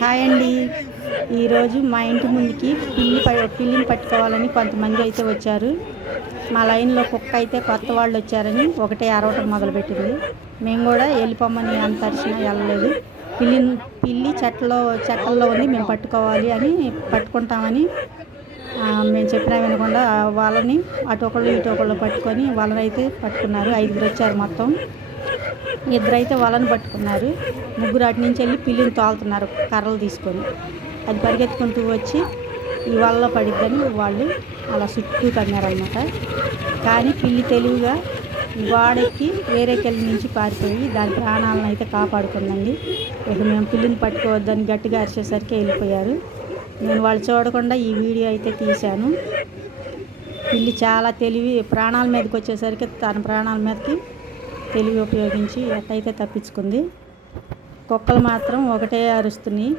Hi అండి. ఈరోజు మా ఇంటి ముందుకి పిల్లిని పట్టుకోవాలని కొంతమంది అయితే వచ్చారు. మా లైన్లో కుక్క అయితే కొత్త వాళ్ళు వచ్చారని ఒకటే అరవటం మొదలుపెట్టింది. మేము కూడా వెళ్ళిపోమని అంత అరిచినా వెళ్ళలేదు. పిల్లి చెట్లలో ఉంది, మేము పట్టుకోవాలి అని పట్టుకుంటామని మేము చెప్పినా వినకుండా వాళ్ళని అటొకళ్ళు ఇటొకళ్ళు పట్టుకొని వాళ్ళని అయితే పట్టుకున్నారు. 5గురు వచ్చారు మొత్తం. 2 అయితే వాళ్ళని పట్టుకున్నారు. 3 అటు నుంచి వెళ్ళి పిల్లిని తోలుతున్నారు కర్రలు తీసుకొని. అది పరిగెత్తుకుంటూ వచ్చి ఈ వలలో పడిద్దని వాళ్ళు అలా చుట్టూ తన్నారనమాట. కానీ పిల్లి తెలివిగా గోడెక్కి వేరే కెళ్ళి నుంచి పారిపోయి దాని ప్రాణాలను అయితే కాపాడుకుందండి. ఇక మేము పిల్లిని పట్టుకోవద్దని గట్టిగా అరిచేసరికి వెళ్ళిపోయారు. నేను వాళ్ళు చూడకుండా ఈ వీడియో అయితే తీశాను. పిల్లి చాలా తెలివి, ప్రాణాల మీదకి వచ్చేసరికి తన ప్రాణాల మీదకి తెలివి ఉపయోగించి ఎట్టయితే తప్పించుకుంది. కుక్కలు మాత్రం ఒకటే అరుస్తున్నాయి.